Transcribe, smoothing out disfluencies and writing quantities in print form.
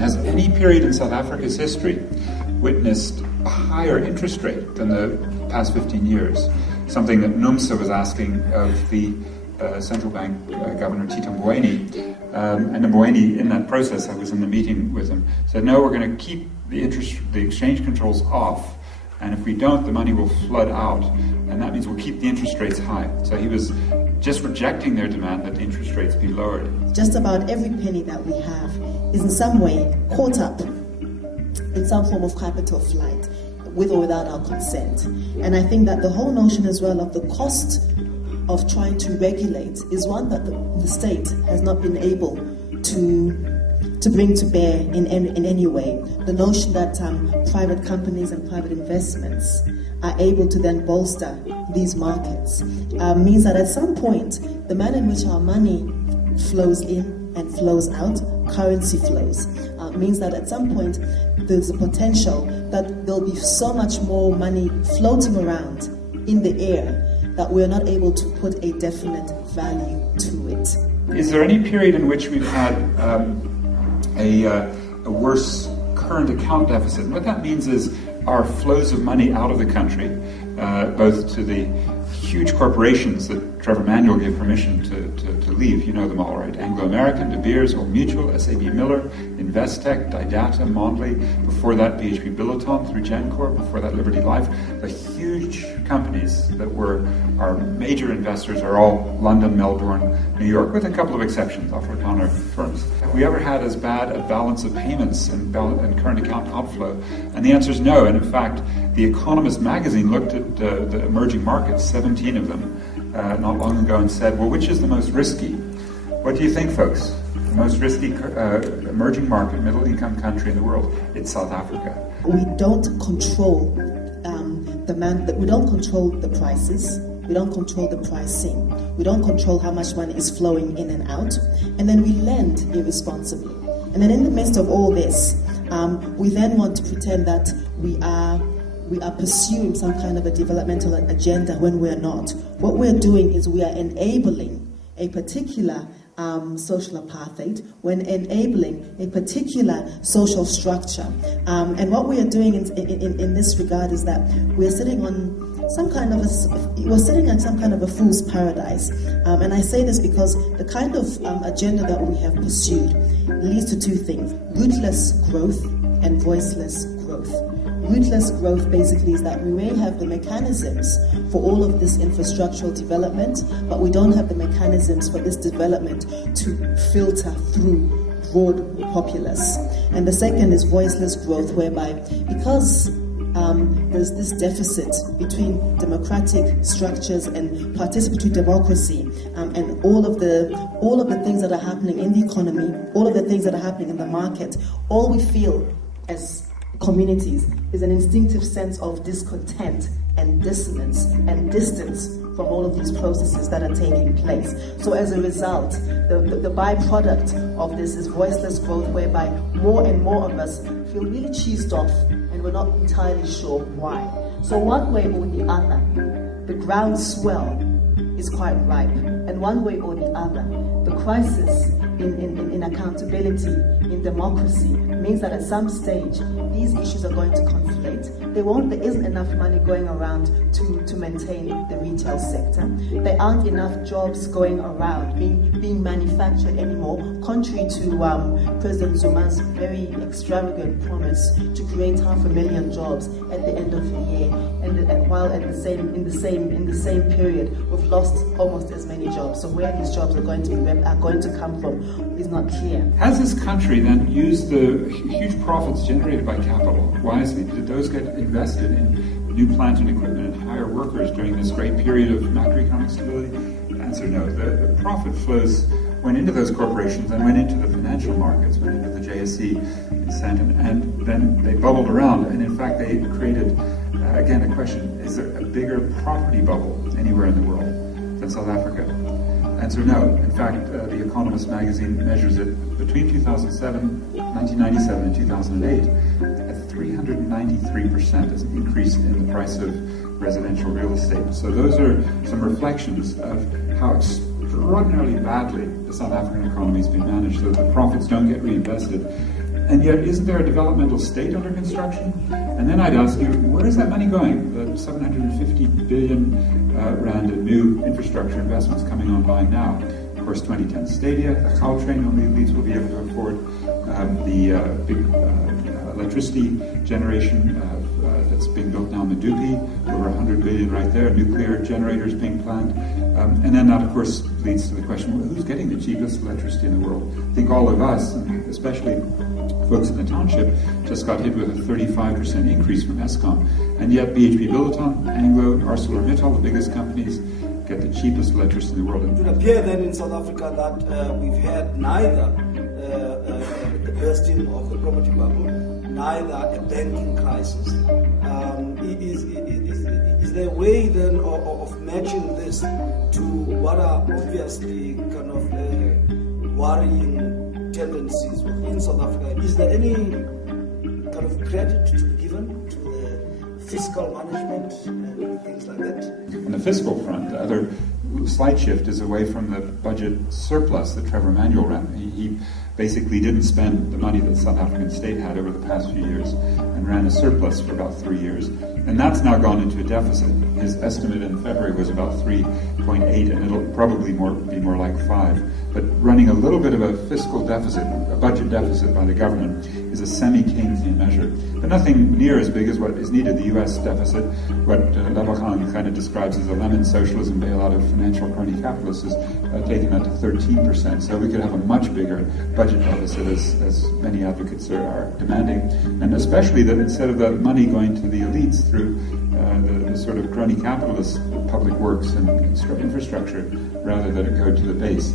has any period in South Africa's history witnessed a higher interest rate than the past 15 years? Something that NUMSA was asking of the central bank governor Tito Mboweni. And Mboweni, in that process, I was in the meeting with him, said, no, we're going to keep the exchange controls off, and if we don't, the money will flood out, and that means we'll keep the interest rates high. So he was just rejecting their demand that the interest rates be lowered. Just about every penny that we have is in some way caught up in some form of capital flight, with or without our consent. And I think that the whole notion as well of the cost of trying to regulate is one that the state has not been able to bring to bear in any way. The notion that private companies and private investments are able to then bolster these markets means that at some point, the manner in which our money flows in and flows out, currency flows, means that at some point there's a potential that there'll be so much more money floating around in the air that we're not able to put a definite value to it. Is there any period in which we've had a worse current account deficit? And what that means is our flows of money out of the country, both to the huge corporations that Trevor Manuel gave permission to leave. You know them all, right? Anglo-American, De Beers, Old Mutual, SAB Miller, Investec, Didata, Mondley. Before that, BHP Billiton through Gencor. Before that, Liberty Life. The huge companies that were our major investors are all London, Melbourne, New York, with a couple of exceptions, Afrikaner firms. Have we ever had as bad a balance of payments and current account outflow? And the answer is no. And in fact, The Economist magazine looked at the emerging markets, 17 of them, not long ago, and said, well, which is the most risky? What do you think, folks? The most risky emerging market, middle-income country in the world? It's South Africa. We don't control we don't control the prices. We don't control the pricing. We don't control how much money is flowing in and out. And then we lend irresponsibly. And then in the midst of all this, we then want to pretend that we are pursuing some kind of a developmental agenda when we're not. What we're doing is we are enabling a particular social apartheid, when enabling a particular social structure. And what we are doing in this regard is that we're sitting on some kind of a fool's paradise. And I say this because the kind of agenda that we have pursued leads to two things: rootless growth and voiceless growth. Rootless growth basically is that we may have the mechanisms for all of this infrastructural development, but we don't have the mechanisms for this development to filter through broad populace. And the second is voiceless growth, whereby because there's this deficit between democratic structures and participatory democracy, and all of the things that are happening in the economy, all of the things that are happening in the market, all we feel as communities is an instinctive sense of discontent and dissonance and distance from all of these processes that are taking place. So as a result, the byproduct of this is voiceless growth, whereby more and more of us feel really cheesed off and we're not entirely sure why. So one way or the other, the groundswell is quite ripe, and one way or the other, the crisis in accountability, in democracy, means that at some stage these issues are going to conflate. There isn't enough money going around to maintain the retail sector. There aren't enough jobs going around being manufactured anymore, contrary to President Zuma's very extravagant promise to create 500,000 jobs at the end of the year, and while in the same period we've lost almost as many jobs. So where these jobs are going to come from is not clear. Has this country then used the huge profits generated by capital wisely? Did those get invested in new plant and equipment and hire workers during this great period of macroeconomic stability? The answer, no. The profit flows went into those corporations and went into the financial markets, went into the JSE incentive, and then they bubbled around. And in fact, they created, again, a question: is there a bigger property bubble anywhere in the world than South Africa? Answer, no. In fact, The Economist magazine measures it between 1997 and 2008 at 393% as an increase in the price of residential real estate. So those are some reflections of how extraordinarily badly the South African economy has been managed, so that the profits don't get reinvested. And yet, isn't there a developmental state under construction? And then I'd ask you, where is that money going? The 750 billion rand in new infrastructure investments coming online now. Of course, 2010 Stadia, the Gautrain only elites will be able to afford, the big electricity generation that's being built now in Medupi, over 100 billion right there, nuclear generators being planned. And then that, of course, leads to the question, well, who's getting the cheapest electricity in the world? I think all of us, and especially folks in the township, just got hit with a 35% increase from Eskom. And yet BHP Billiton, Anglo, ArcelorMittal, the biggest companies, get the cheapest electricity in the world. It would appear then in South Africa that we've had neither the bursting of the property bubble, neither a banking crisis. Is there a way then of matching this to what are obviously kind of worrying tendencies within South Africa? Is there any kind of credit to be given to the fiscal management and things like that? On the fiscal front, the other slight shift is away from the budget surplus that Trevor Manuel ran. He basically didn't spend the money that the South African state had over the past few years and ran a surplus for about 3 years. And that's now gone into a deficit. His estimate in February was about 3.8, and it'll probably be more like 5. But running a little bit of a fiscal deficit, a budget deficit by the government, is a semi-Keynesian measure. But nothing near as big as what is needed. The U.S. deficit, what Lebohang kind of describes as a lemon socialism bailout of financial crony capitalists, is taking that to 13%. So we could have a much bigger budget deficit, as many advocates are demanding. And especially that instead of the money going to the elites through the sort of crony capitalist public works and infrastructure, rather that it go to the base.